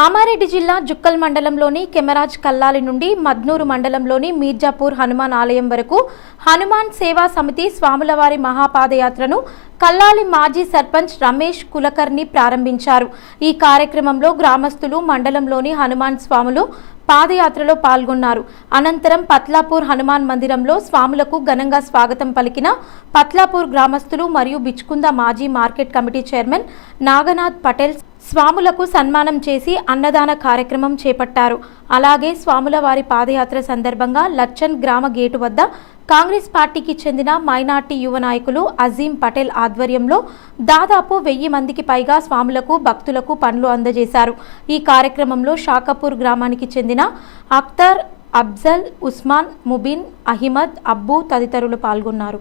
కామారెడ్డి జిల్లా జుక్కల్ మండలంలోని కెమరాజ్ కల్లాలి నుండి మద్నూరు మండలంలోని మీర్జాపూర్ హనుమాన్ ఆలయం వరకు హనుమాన్ సేవా సమితి స్వాములవారి మహాపాదయాత్రను కల్లాలి మాజీ సర్పంచ్ రమేష్ కులకర్ణి ప్రారంభించారు. ఈ కార్యక్రమంలో గ్రామస్తులు మండలంలోని హనుమాన్ స్వాములు పాదయాత్రలో పాల్గొన్నారు. అనంతరం పత్లాపూర్ హనుమాన్ మందిరంలో స్వాములకు ఘనంగా స్వాగతం పలికిన పత్లాపూర్ గ్రామస్తులు మరియు బిచ్కుంద మాజీ market committee chairman Naganath Patel స్వాములకు సన్మానం చేసి అన్నదాన కార్యక్రమం చేపట్టారు. అలాగే స్వాముల వారి పాదయాత్ర సందర్భంగా లచ్చన్ గ్రామ గేటు వద్ద కాంగ్రెస్ పార్టీకి చెందిన మైనార్టీ యువ నాయకులు అజీం పటేల్ ఆధ్వర్యంలో దాదాపు 1000 మందికి పైగా స్వాములకు భక్తులకు పండ్లు అందజేశారు. ఈ కార్యక్రమంలో షాకాపూర్ గ్రామానికి చెందిన అఖ్తర్, అఫ్జల్, ఉస్మాన్, ముబిన్, అహిమద్, అబ్బు తదితరులు పాల్గొన్నారు.